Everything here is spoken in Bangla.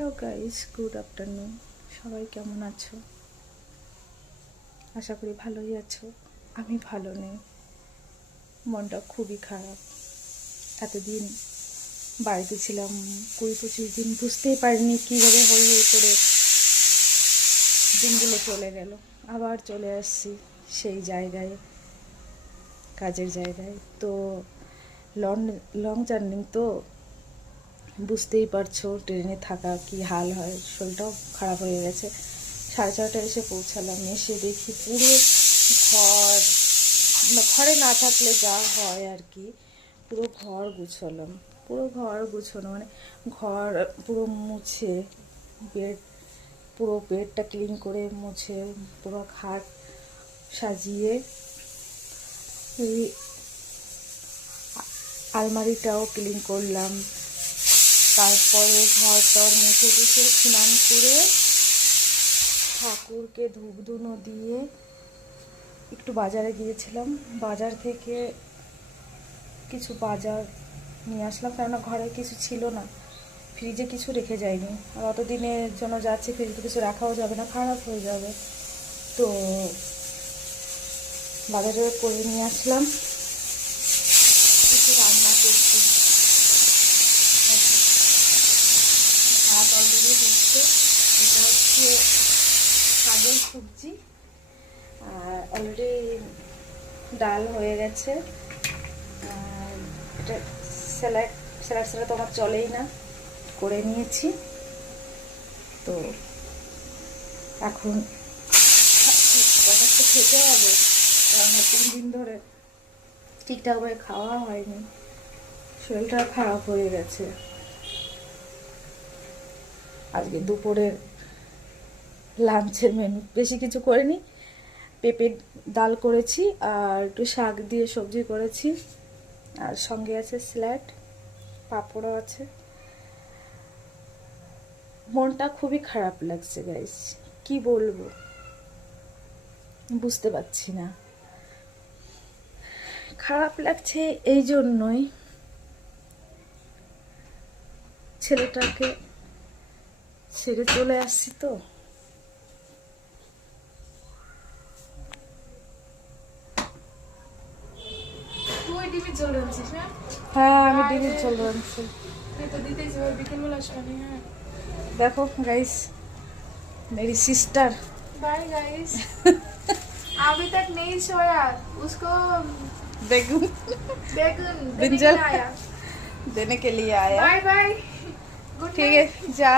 Hello guys, good afternoon. সবাই কেমন আছো? আশা করি ভালোই আছো। আমি ভালো নেই, মনটা খুবই খারাপ। এতদিন বাড়িতে ছিলাম, 20-25 দিন, বুঝতেই পারিনি কীভাবে হয়ে করে দিনগুলো চলে গেল। আবার চলে আসছি সেই জায়গায়, কাজের জায়গায়। তো লং লং জার্নি, তো বুঝতেই পারছো ট্রেনে থাকা কি হাল হয়। শরীরটাও খারাপ হয়ে গেছে। 4:30টায় এসে পৌঁছালাম। এসে দেখি পুরো ঘরে না থাকলে যা হয় আর কি, পুরো ঘর গুছালাম। পুরো ঘর গুছানো মানে ঘর পুরো মুছে, পুরো বেডটা ক্লিন করে মুছে, পুরো খাট সাজিয়ে, এই আলমারিটাও ক্লিন করলাম। তারপরে ঘর টর মুছে টুছে স্নান করে ঠাকুরকে ধূপ ধুনো দিয়ে একটু বাজারে গিয়েছিলাম। বাজার থেকে কিছু বাজার নিয়ে আসলাম, কেননা ঘরে কিছু ছিল না, ফ্রিজে কিছু রেখে যাইনি। আর অতদিনের জন্য যাচ্ছি, ফ্রিজে কিছু রাখাও যাবে না, খারাপ হয়ে যাবে। তো বাজারে করে নিয়ে আসলাম। কিছু রান্না করছি, ভাত অলরেডি হচ্ছে। এটা হচ্ছে শাকের সবজি, আর অলরেডি ডাল হয়ে গেছে। আর এটা স্যালাড স্যালাড ছাড়া তো আমার চলেই না, করে নিয়েছি। তো এখন তো খেতে হবে, কারণ 3 দিন ধরে ঠিকঠাকভাবে খাওয়া হয়নি, শরীরটা খারাপ হয়ে গেছে। আজকে দুপুরের লাঞ্চের মেনু বেশি কিছু করিনি, পেঁপের ডাল করেছি আর একটু শাক দিয়ে সবজি করেছি, আর সঙ্গে আছে স্যালাড, পাঁপড়ও আছে। মনটা খুবই খারাপ লাগছে গাইস, কি বলবো বুঝতে পারছি না। খারাপ লাগছে এই জন্যই, ছেলেটাকে ছেড়ে চলে আসছি। তো হ্যাঁ, আমি ডিমের ঝোল রাঁধছি। देखो गाइस, मेरी सिस्टर। Bye guys. अभी तक नहीं सोया, उसको बेगुन बेगुन ब्रिंजल आया देने के लिए आया। बाय बाय, ठीक है, जा।